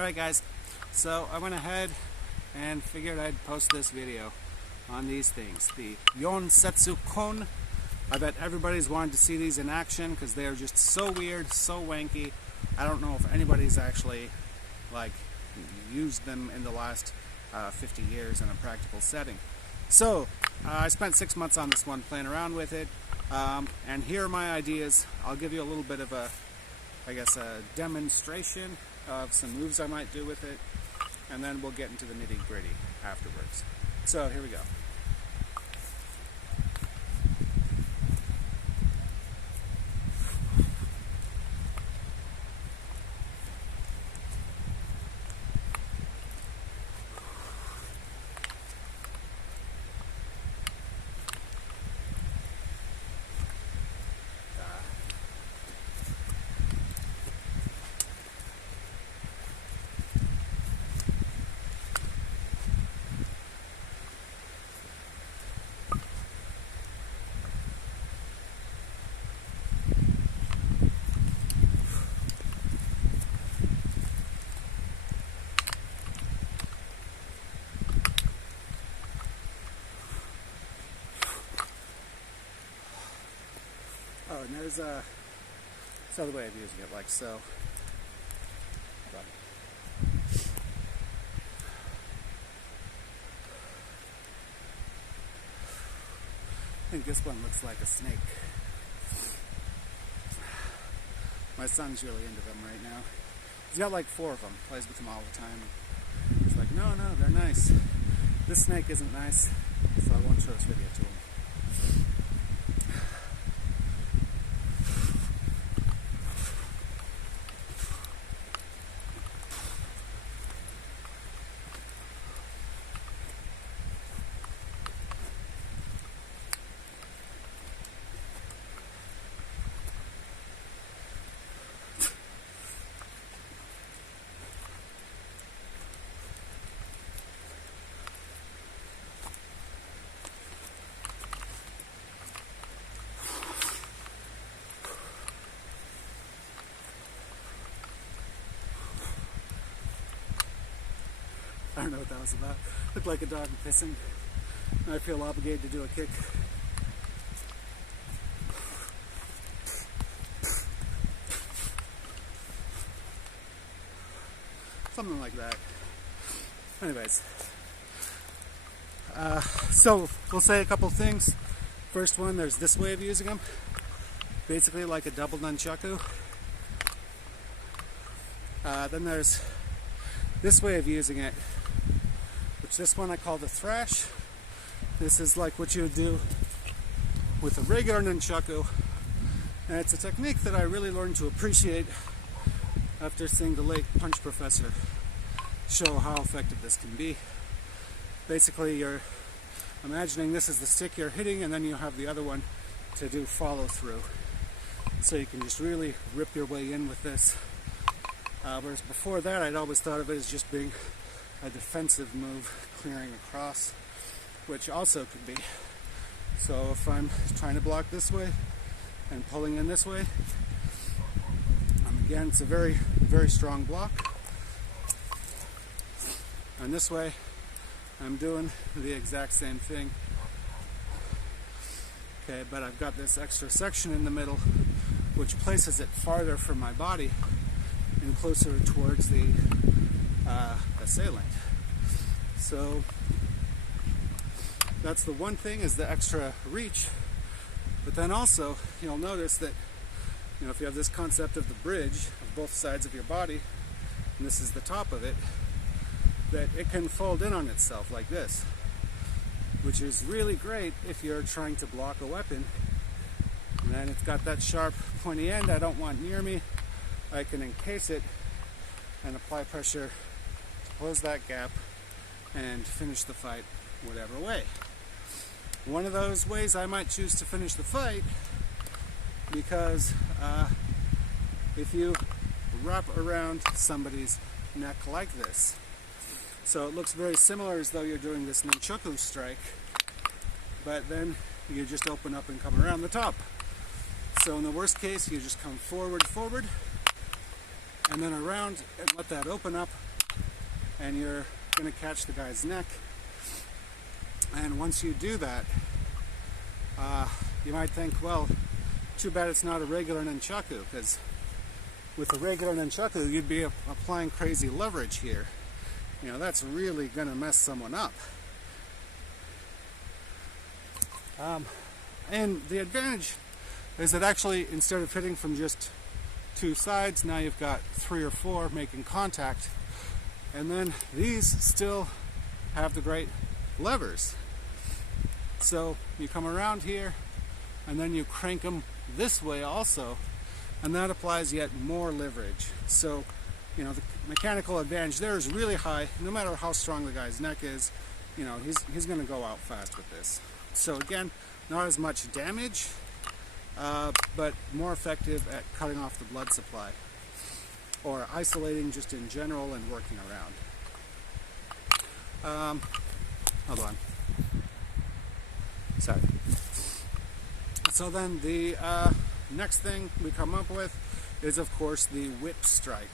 Alright guys, so I went ahead and figured I'd post this video on these things. The Yon Setsu Kon. I bet everybody's wanted to see these in action because they are just so weird, so wanky. I don't know if anybody's actually used them in the last 50 years in a practical setting. So I spent 6 months on this one playing around with it, and here are my ideas. I'll give you a little bit of a demonstration of some moves I might do with it, and then we'll get into the nitty-gritty afterwards. So here we go. Oh, and there's this other way of using it, like so. I think this one looks like a snake. My son's really into them right now. He's got like 4 of them, plays with them all the time. He's like, no, they're nice. This snake isn't nice, so I won't show this video to him. I don't know what that was about. Looked like a dog pissing. I feel obligated to do a kick. Something like that. Anyways. So, we'll say a couple things. First one, there's this way of using them. Basically like a double nunchaku. Then there's this way of using it, which this one I call the thrash. This is like what you would do with a regular nunchaku, and it's a technique that I really learned to appreciate after seeing the late Punch Professor show how effective this can be. Basically, you're imagining this is the stick you're hitting, and then you have the other one to do follow through. So you can just really rip your way in with this. Whereas before that, I'd always thought of it as just being a defensive move, clearing across, which also could be. So if I'm trying to block this way and pulling in this way, again, it's a very, very strong block. And this way, I'm doing the exact same thing. Okay, but I've got this extra section in the middle, which places it farther from my body and closer towards the assailant. So that's the one thing, is the extra reach. But then also you'll notice that, if you have this concept of the bridge of both sides of your body, and this is the top of it, that it can fold in on itself like this, which is really great if you're trying to block a weapon. And then it's got that sharp pointy end I don't want near me. I can encase it and apply pressure to close that gap and finish the fight whatever way. One of those ways I might choose to finish the fight, because if you wrap around somebody's neck like this, so it looks very similar as though you're doing this nunchaku strike, but then you just open up and come around the top. So in the worst case, you just come forward, and then around and let that open up and you're going to catch the guy's neck. And once you do that, you might think, well, too bad it's not a regular nunchaku, because with a regular nunchaku, you'd be applying crazy leverage here. You know, that's really going to mess someone up. And the advantage is that actually, instead of hitting from just two sides, now you've got 3 or 4 making contact. And then these still have the great levers. So you come around here, and then you crank them this way also, and that applies yet more leverage. So, you know, the mechanical advantage there is really high. No matter how strong the guy's neck is, you know, he's going to go out fast with this. So again, not as much damage, but more effective at cutting off the blood supply, or isolating just in general and working around. Hold on. Sorry. So then the next thing we come up with is, of course, the whip strike,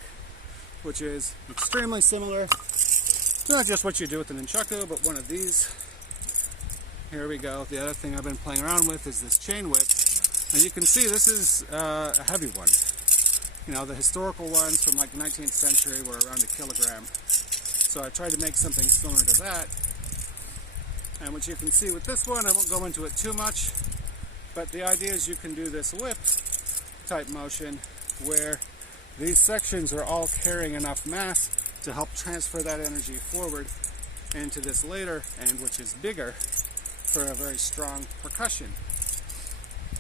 which is extremely similar to not just what you do with the nunchaku, but one of these. Here we go. The other thing I've been playing around with is this chain whip, and you can see this is a heavy one. You know, the historical ones from like the 19th century were around 1 kilogram. So I tried to make something similar to that. And what you can see with this one, I won't go into it too much, but the idea is you can do this whip type motion where these sections are all carrying enough mass to help transfer that energy forward into this later end, which is bigger, for a very strong percussion.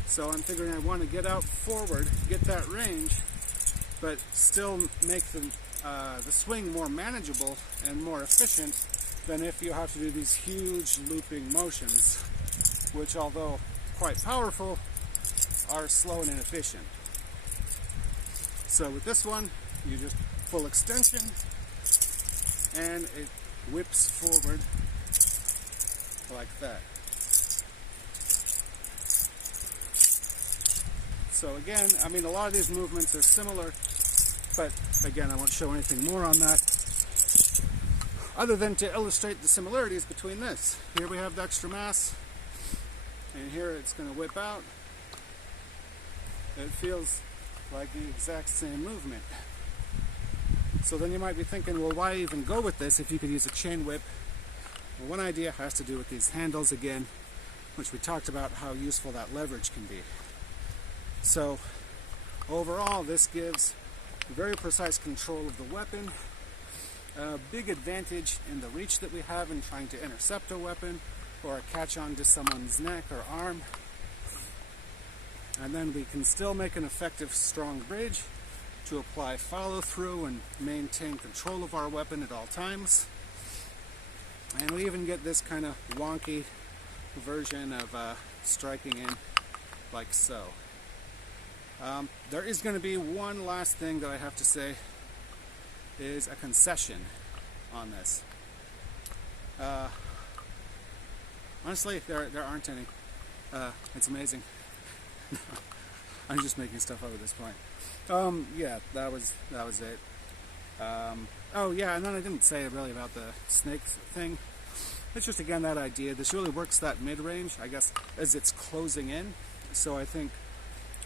So I'm figuring I want to get out forward, get that range, but still make the swing more manageable and more efficient than if you have to do these huge looping motions, which, although quite powerful, are slow and inefficient. So with this one, you just full extension, and it whips forward like that. So again, I mean, a lot of these movements are similar, but again, I won't show anything more on that, other than to illustrate the similarities between this. Here we have the extra mass, and here it's going to whip out. It feels like the exact same movement. So then you might be thinking, well, why even go with this if you could use a chain whip? Well, one idea has to do with these handles again, which we talked about how useful that leverage can be. So overall, this gives very precise control of the weapon, a big advantage in the reach that we have in trying to intercept a weapon or catch onto someone's neck or arm. And then we can still make an effective, strong bridge to apply follow-through and maintain control of our weapon at all times. And we even get this kind of wonky version of striking in like so. There is going to be one last thing that I have to say is a concession on this. Honestly, there aren't any. It's amazing. I'm just making stuff up at this point. Yeah, that was it. Oh yeah, and then I didn't say really about the snake thing. It's just, again, that idea. This really works that mid-range, I guess, as it's closing in. So I think,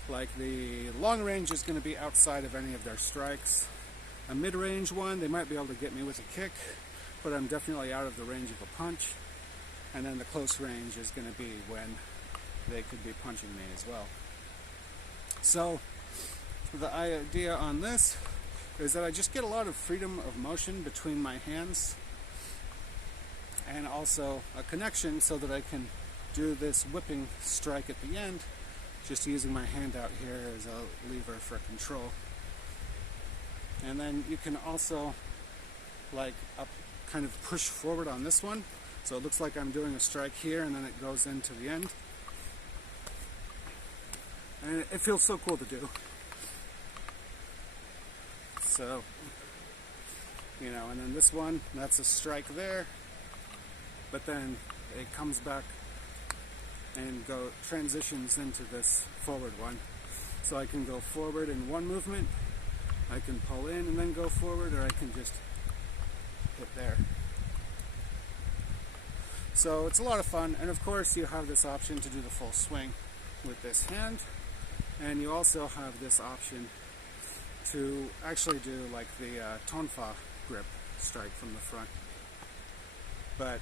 like, the long range is going to be outside of any of their strikes. A mid-range one, they might be able to get me with a kick, but I'm definitely out of the range of a punch. And then the close range is going to be when they could be punching me as well. So the idea on this is that I just get a lot of freedom of motion between my hands, and also a connection so that I can do this whipping strike at the end, just using my hand out here as a lever for control. And then you can also, like, kind of push forward on this one, so it looks like I'm doing a strike here and then it goes into the end. And it feels so cool to do. So, you know, and then this one, that's a strike there, but then it comes back and transitions into this forward one. So I can go forward in one movement, I can pull in and then go forward, or I can just hit there. So it's a lot of fun, and of course you have this option to do the full swing with this hand, and you also have this option to actually do like the tonfa grip strike from the front. But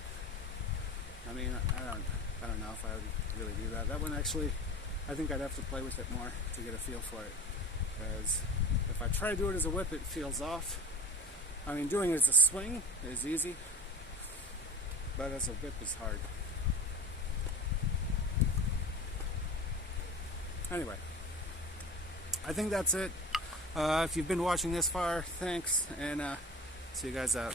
I mean, I don't know if I would really do that. That one actually, I think I'd have to play with it more to get a feel for it. Because if I try to do it as a whip, it feels off. I mean, doing it as a swing is easy, but as a whip is hard. Anyway, I think that's it. If you've been watching this far, thanks, and see you guys out.